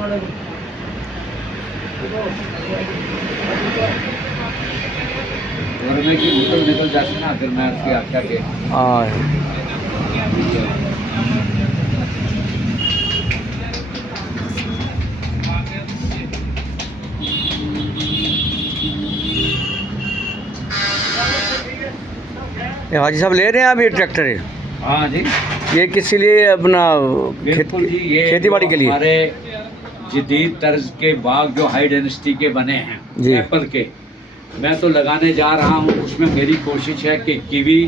में की बोतल निकल जाती ना, फिर मैं उसकी आख्या के हाजी साहब ले रहे हैं आप ये ट्रैक्टर है? हाँ जी, ये किस लिए अपना बिल्कुल जी, ये खेती बाड़ी के लिए? हमारे जदीद तर्ज के बाग जो हाई डेंसिटी के बने हैं जी। एप्पल के, मैं तो लगाने जा रहा हूँ। उसमें मेरी कोशिश है कि कीवी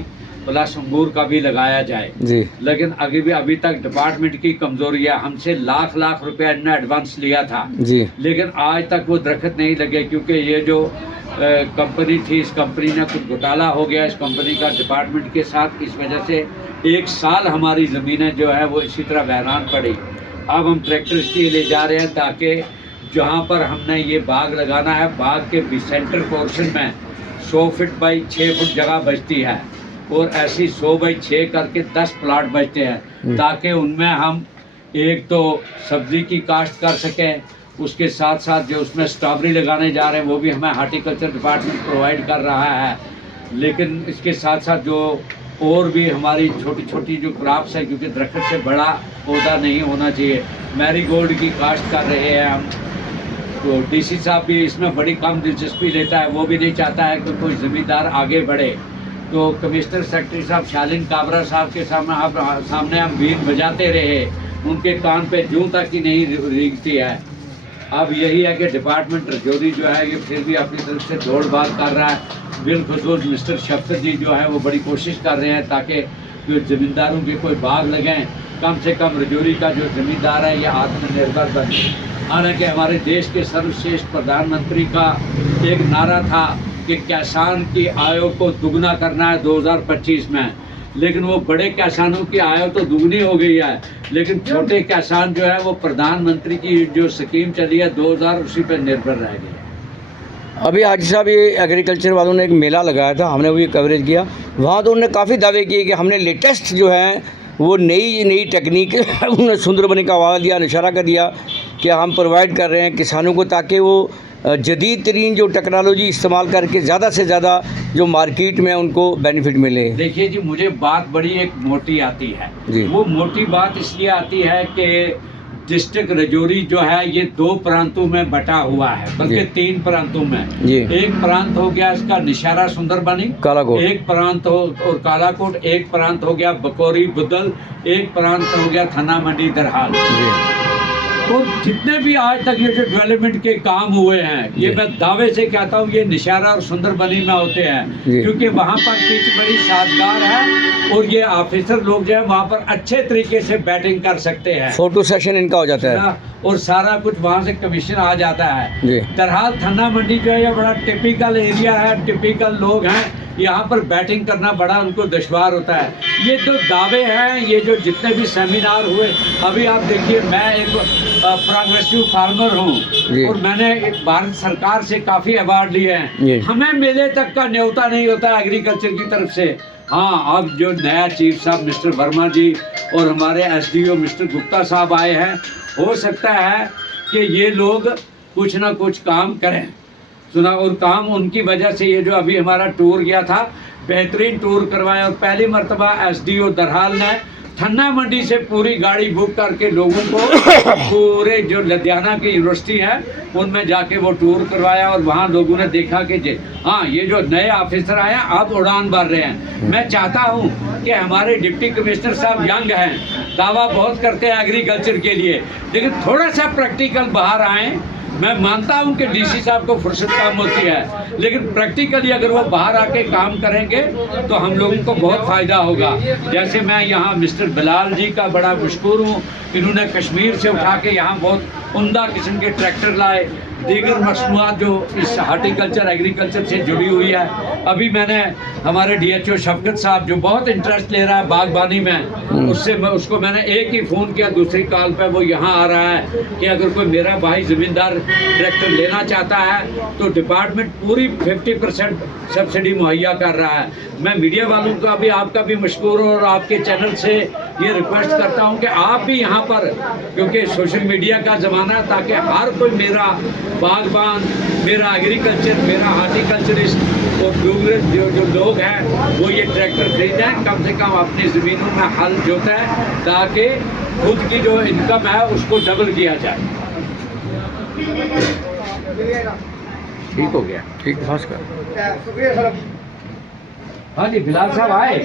प्लस अंगूर का भी लगाया जाए जी। लेकिन अभी तक डिपार्टमेंट की कमजोरी है। हमसे लाख रुपया इन्होंने एडवांस लिया था जी। लेकिन आज तक वो दरख्त नहीं लगे, क्योंकि ये जो कंपनी थी, इस कंपनी ने कुछ घोटाला हो गया इस कंपनी का डिपार्टमेंट के साथ। इस वजह से 1 साल हमारी ज़मीनें जो है वो इसी तरह बहरान पड़ी। अब हम ट्रैक्टर इसलिए ले जा रहे हैं ताकि जहाँ पर हमने ये बाग लगाना है, बाग के भी सेंटर पोर्शन में 100 फीट बाई 6 फुट जगह बचती है और ऐसी 100 बाई 6 करके 10 प्लाट बचते हैं, ताकि उनमें हम एक तो सब्जी की काश्त कर सकें, उसके साथ साथ जो उसमें स्ट्रॉबेरी लगाने जा रहे हैं वो भी हमें हार्टिकल्चर डिपार्टमेंट प्रोवाइड कर रहा है। लेकिन इसके साथ साथ जो और भी हमारी छोटी छोटी जो क्रॉप्स है, क्योंकि दरख्त से बड़ा पौधा नहीं होना चाहिए, मैरीगोल्ड की काश्त कर रहे हैं हम। तो डीसी साहब भी इसमें बड़ी कम दिलचस्पी लेता है, वो भी नहीं चाहता है कि कोई ज़मींदार आगे बढ़े। तो कमिश्नर सेक्रेटरी साहब शालीन काबरा साहब के सामने हम बीन बजाते रहे, उनके कान पे जूं तक ही नहीं रींगती है। अब यही है कि डिपार्टमेंट रजौरी जो है ये फिर भी अपनी तरफ से दौड़ भाग कर रहा है। बिलखुसूस मिस्टर शफकत जी जो है वो बड़ी कोशिश कर रहे हैं ताकि जो ज़मींदारों के कोई बाग लगें, कम से कम रजौरी का जो ज़मींदार है ये आत्मनिर्भर बने। हालांकि हमारे देश के सर्वश्रेष्ठ प्रधानमंत्री का एक नारा था कि किसान की आय को दुगना करना है 2025 में, लेकिन वो बड़े किसानों की आय तो दुगनी हो गई है, लेकिन छोटे किसान जो है वो प्रधानमंत्री की जो स्कीम चली है 2000 उसी पर निर्भर रह गए। अभी हाजी साहब ये एग्रीकल्चर वालों ने एक मेला लगाया था, हमने भी कवरेज किया, वहाँ तो उन्होंने काफ़ी दावे किए कि हमने लेटेस्ट जो है वो नई टेक्निक उन्होंने सुंदरबनी का हवाला दिया, इशारा कर दिया कि हम प्रोवाइड कर रहे हैं किसानों को ताकि वो जदीद तरीन जो टेक्नोलॉजी इस्तेमाल करके ज़्यादा से ज़्यादा जो मार्केट में उनको बेनिफिट मिले। देखिए जी, मुझे बात बड़ी एक मोटी आती है जी। वो मोटी बात इसलिए आती है कि डिस्ट्रिक्ट रजौरी जो है ये 2 प्रांतों में बटा हुआ है, बल्कि 3 प्रांतों में। एक प्रांत हो गया इसका निशारा सुंदरबनी, कालाकोट, एक प्रांत हो और कालाकोट, एक प्रांत हो गया बकौरी बुदल, एक प्रांत हो गया थना मंडी दरहाल। तो जितने भी आज तक ये जो डेवलपमेंट के काम हुए हैं ये मैं दावे से कहता हूँ ये निशारा और सुंदरबनी में होते हैं, क्योंकि वहाँ पर पिच बड़ी साजगार है और ये ऑफिसर लोग जो है वहाँ पर अच्छे तरीके से बैटिंग कर सकते हैं, फोटो सेशन इनका हो जाता है और सारा कुछ वहाँ से कमीशन आ जाता है। दरहाल थन्ना मंडी जो है ये बड़ा टिपिकल एरिया है, टिपिकल लोग हैं, यहाँ पर बैटिंग करना बड़ा उनको दुश्वार होता है। ये जो दावे हैं, ये जो जितने भी सेमिनार हुए, अभी आप देखिए मैं एक प्रोग्रेसिव फार्मर हूँ और मैंने भारत सरकार से काफ़ी अवार्ड लिए हैं, हमें मेले तक का न्योता नहीं होता एग्रीकल्चर की तरफ से। हाँ, अब जो नया चीफ साहब मिस्टर वर्मा जी और हमारे एसडीओ मिस्टर गुप्ता साहब आए हैं, हो सकता है कि ये लोग कुछ ना कुछ काम करें, सुना, और काम उनकी वजह से ये जो अभी हमारा टूर गया था बेहतरीन टूर करवाया। और पहली मर्तबा एसडीओ दरहाल ने थन्ना मंडी से पूरी गाड़ी बुक करके लोगों को पूरे जो लुधियाना की यूनिवर्सिटी है उनमें जाके वो टूर करवाया और वहाँ लोगों ने देखा कि हाँ ये जो नए ऑफिसर आए हैं अब उड़ान भर रहे हैं। मैं चाहता हूँ कि हमारे डिप्टी कमिश्नर साहब यंग हैं, दावा बहुत करते हैं एग्रीकल्चर के लिए, लेकिन थोड़ा सा प्रैक्टिकल बाहर आए। मैं मानता हूं कि डीसी साहब को फुर्सत काम होती है, लेकिन प्रैक्टिकली अगर वो बाहर आके काम करेंगे तो हम लोगों को बहुत फ़ायदा होगा। जैसे मैं यहाँ मिस्टर बिलाल जी का बड़ा मशहूर हूँ, इन्होंने कश्मीर से उठा के यहाँ बहुत उम्दा किस्म के ट्रैक्टर लाए, दीगर मसनूआत जो इस हार्टिकल्चर एग्रीकल्चर से जुड़ी हुई है। अभी मैंने हमारे DHO शफकत साहब जो बहुत इंटरेस्ट ले रहा है बागबानी में, उसको मैंने एक ही फ़ोन किया, दूसरी कॉल पे वो यहाँ आ रहा है कि अगर कोई मेरा भाई ज़मींदार ट्रैक्टर लेना चाहता है तो डिपार्टमेंट पूरी 50% सब्सिडी मुहैया कर रहा है। मैं मीडिया वालों का भी, आपका भी मशकूर हूँ और आपके चैनल से ये रिक्वेस्ट करता हूँ कि आप भी यहाँ पर, क्योंकि सोशल मीडिया का ज़माना है, ताकि हर कोई मेरा बागबान, मेरा एग्रीकल्चर, मेरा हार्टिकल्चरिस्ट और दूसरे जो लोग हैं वो ये ट्रैक्टर खरीदें, कम से कम अपनी ज़मीनों में हल जोतें, ताकि खुद की जो इनकम है उसको डबल किया जाए। ठीक हो गया? ठीक है, नमस्कार। हाँ जी, बिलाल साहब आए।